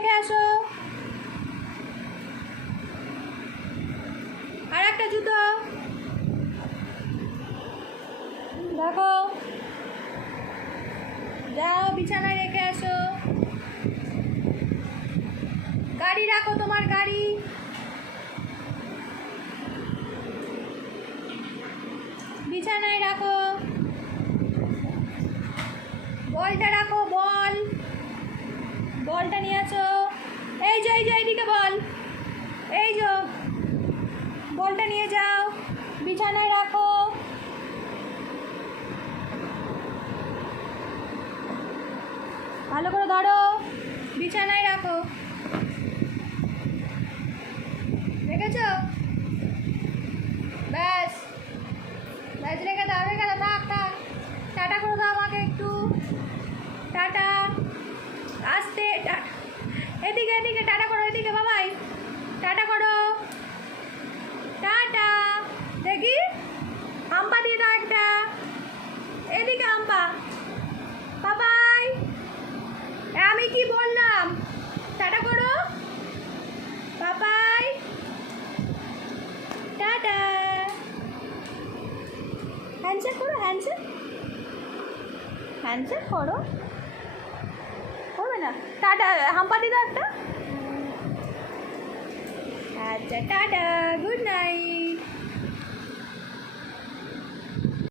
রেখে আসো। আর একটা জুতো দেখো, যাও বিছানায় রেখে আসো। গাড়ি রাখো, তোমার গাড়ি বিছানায় রাখো। বলটা রাখো, বলটা নিয়ে আসো। এই যে এইদিকে বল, এই যে বলটা নিয়ে যাও, বিছানায় রাখো। ভালো করে ধরো, বিছানায় রাখো। রেখেছো? ব্যাস ব্যাস, রেখে দাও, থাক। টাটা করে দাও আমাকে একটু, টাটা। আস্তে এদিকে টাটা করো, এদিকে বাবাই টাটা করো, টাটা। দেখি আম্পা দিয়ে দাও একটা, এদিকে আম্পা। বাবাই, আমি কি বললাম? টাটা করো বাবাই, টাটা। হ্যান্ডশেক করো, হ্যান্ডশেক করো, করবে না? টাটা, হাম্পা দিয়ে দাও একটা। আচ্ছা টাটা, গুড নাইট।